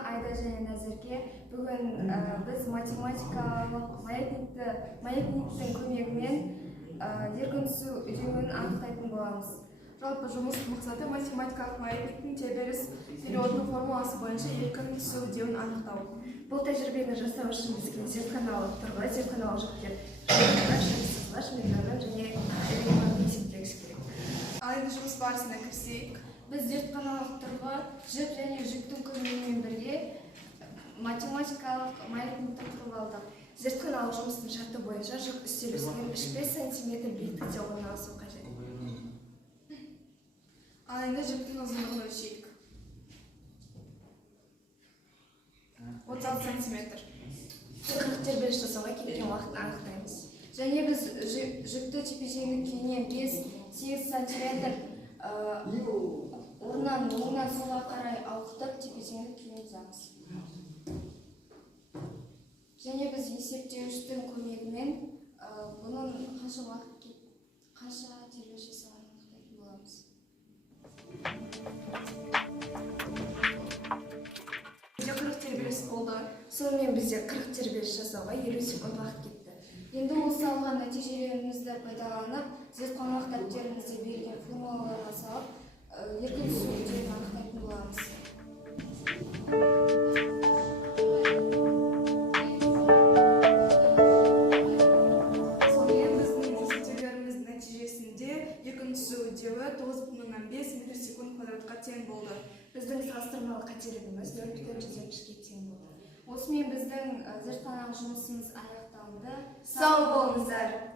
Айда және Назерке. Бүгін біз математикалық маятниктің көмегімен еркін түсу үдеуін анықтайтын боламыз. Жалпы жұмыс мақсаты математикалық маятниктің тербеліс периодының формуласы бойынша еркін түсу үдеуін анықтау. Бұл тәжірибені жасау үшін бізге зертханалық тұрғы, зертханалық жүктер, және элементарлық есептегіш керек. Ал енді жұмыс барысына кірісейік. Біз зертханалық тұрғы, жүк және жүктің көмегімен бірге математикалық маятникті құрып алдық. Зертханалық жұмыстың шарты бойынша жүк үстел үстінен 3-5 см биіктікте орналасу қажет. Ал енді жүктің ұзындығын өлшейік. 36 см. Тербеліс жасауға кеткен уақытты анықтаймыз. Және біз жүкті тепе-теңдік күйінен 5-8 см орнынан солға қарай ауқытып тепе-теңдік күйіне жазамыз. Және біз есептеуіштің көмегімен бұның қанша тербеліс жасауын анықтайтын боламыз. Бізде 40 тербеліс болды. Сонымен бізде 40 тербеліс жасауға 50 секунд уақыт кетті. Енді осы алған нәтижелерімізді пайдаланып, зертханалық дәптерімізде берілген формулаларға салып, еркін түсу үдеуін анықтайтын боламыз. Сонымен біздің есептеулеріміздің нәтижесінде еркін түсу үдеуі 9,5 метр/секунд квадратқа тең болды. Біздің салыстырмалы қателігіміз 0,1-ге тең болды. Осымен біздің зертханалық жұмысымыз аяқталды. Сау болыңыздар!